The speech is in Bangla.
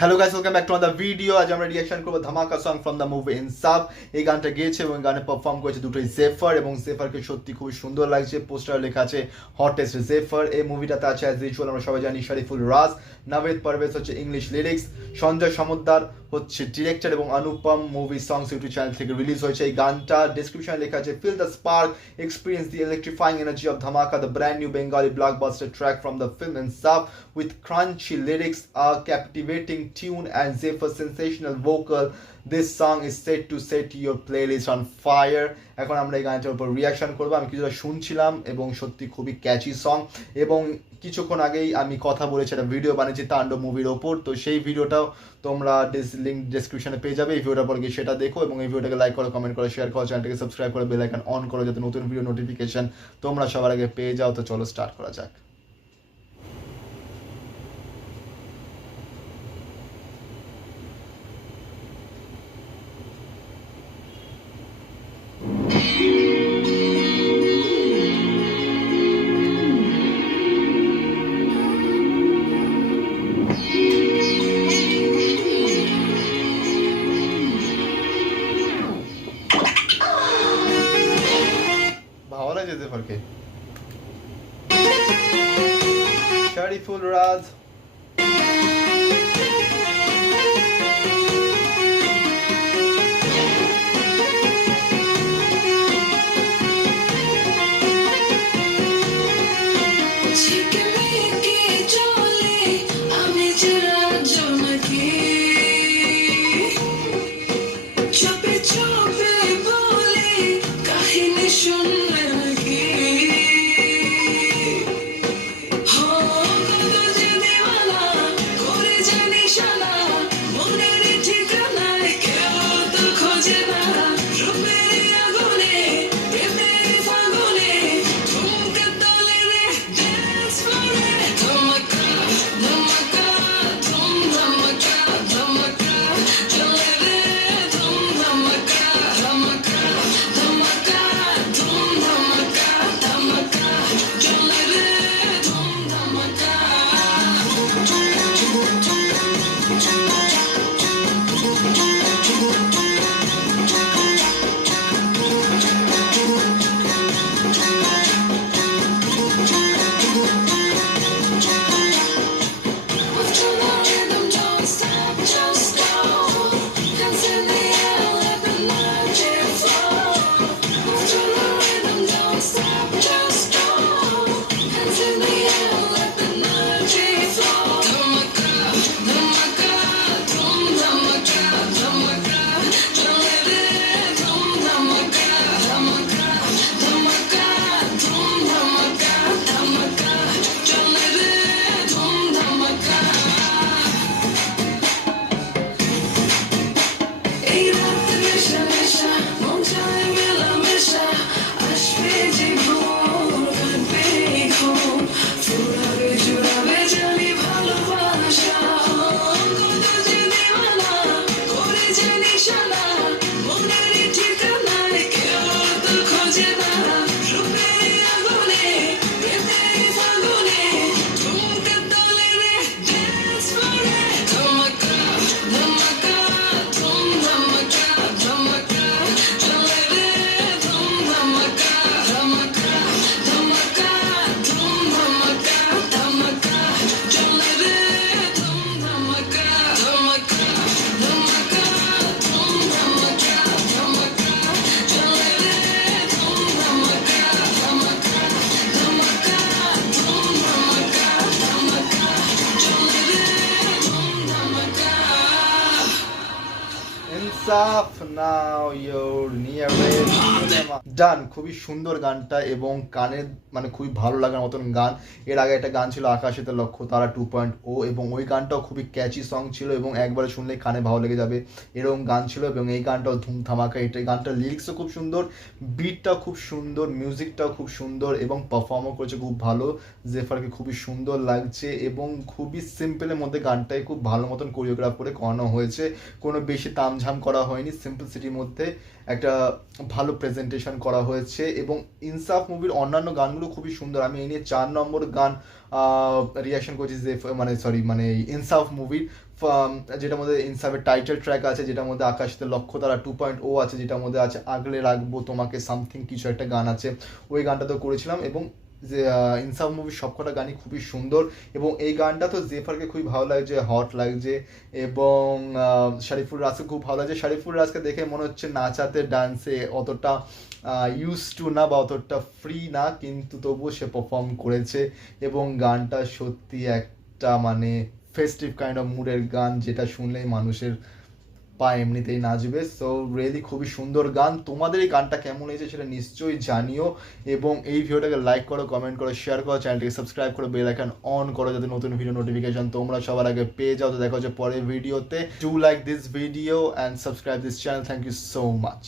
Hello guys, welcome back to other video. আজ আমরা রিঅ্যাকশন করব ধামাকা সং ফ্রম দ্য মুভি ইনসাফ। এই গানটা গেয়েছে এবং গানে পারফর্ম করেছে দুটোই জেফার, এবং জেফারকে সত্যি খুবই সুন্দর লাগছে। পোস্টারে লেখা আছে হটেস্ট জেফার। এই মুভিটাতে আছে অ্যাজ ইউজুয়াল আমরা সবাই জানি শরীফুল রাজ, নাভেদ পারভেজ হচ্ছে ইংলিশ লিরিক্স, সঞ্জয় সমদ্দার হচ্ছে ডিরেক্টর, এবং Anupam movie songs YouTube channel থেকে রিলিজ হয়েছে এই গানটা। ডেসক্রিপশনে লেখা আছে feel the spark, experience the electrifying energy of Dhamaka, the brand new Bengali blockbuster track from the film Insaaf with crunchy lyrics, a captivating tune and Zephyr's sensational vocal. This song is set to set your playlist on fire. এখন আমরা এই গানটার উপর রিয়াকশন করবো। আমি কিছুটা শুনছিলাম এবং সত্যি খুবই ক্যাচি সং, এবং কিছুক্ষণ আগেই আমি কথা বলেছি, একটা ভিডিও বানিয়েছি তাণ্ডব মুভির ওপর, তো সেই ভিডিওটাও তোমরা লিঙ্ক ডেসক্রিপশনে পেয়ে যাবে। এই ভিডিওটার পর গিয়ে সেটা দেখো, এবং এই ভিডিওটাকে লাইক করো, কমেন্ট করো, শেয়ার করো, চ্যানেলটাকে সাবস্ক্রাইব করো, বেল আইকন অন করো যাতে নতুন ভিডিও নোটিফিকেশন তোমরা সবার আগে পেয়ে যাও। তো চলো স্টার্ট করা যাক। ভালো লাগে জেফারকে। শরীফুল রাজ, ইনসাফ নাও ইউর নিয়ারেস্ট সিনেমা ডান। খুবই সুন্দর গানটা, এবং কানের মানে খুবই ভালো লাগার মতন গান। এর আগে একটা গান ছিল আকাশেতে লক্ষ্য তারা 2.0, এবং ওই গানটাও খুবই ক্যাচি সং ছিল, এবং একবারে শুনলে কানে ভালো লেগে যাবে এরকম গান ছিল। এবং এই গানটাও ধুম ধামাকা। এটা গানটার লিরিক্সও খুব সুন্দর, বিটটাও খুব সুন্দর, মিউজিকটাও খুব সুন্দর, এবং পারফর্মও করেছে খুব ভালো। জেফারকে খুবই সুন্দর লাগছে, এবং খুবই সিম্পলের মধ্যে গানটাই খুব ভালো মতন কোরিওগ্রাফ করে করানো হয়েছে। কোনো বেশি তামঝাম করা করা হয়নি, সিম্পলসিটির মধ্যে একটা ভালো প্রেজেন্টেশন করা হয়েছে। এবং ইনসাফ মুভির অন্যান্য গানগুলো খুবই সুন্দর। আমি এই নিয়ে 4 নম্বর গান রিয়াকশন করছি যে মানে ইনসাফ মুভির, যেটার মধ্যে ইনসাফের টাইটেল ট্র্যাক আছে, যেটার মধ্যে আকাশতে লক্ষ্য তারা 2.0 আছে, যেটার মধ্যে আছে আগলে রাখবো তোমাকে সামথিং কিছু একটা গান আছে, ওই গানটা তো করেছিলাম। এবং যে ইনসাফ মুভির সবকটা গানই খুবই সুন্দর। এবং এই গানটা তো জেফারকে খুবই ভালো লাগছে, হট লাগছে। এবং শারিফুল রাজকে খুব ভালো লাগছে। শারিফুল রাজকে দেখে মনে হচ্ছে নাচাতে ডান্সে অতটা ইউজ টু না বা অতটা ফ্রি না, কিন্তু তবুও সে পারফর্ম করেছে। এবং গানটা সত্যি একটা মানে ফেস্টিভ কাইন্ড অফ মুডের গান, যেটা শুনলেই মানুষের পা এমনিতেই নাচবে। সো রিয়েলি খুবই সুন্দর গান। তোমাদের এই গানটা কেমন হয়েছে সেটা নিশ্চয়ই জানিও। এবং এই ভিডিওটাকে লাইক করো, কমেন্ট করো, শেয়ার করো, চ্যানেলটিকে সাবস্ক্রাইব করো, বেল আইকন অন করো যাতে নতুন ভিডিও নোটিফিকেশন তোমরা সবার আগে পেয়ে যাও। তো দেখা হচ্ছে পরের ভিডিওতে। Do like this video and subscribe this channel. Thank you so much.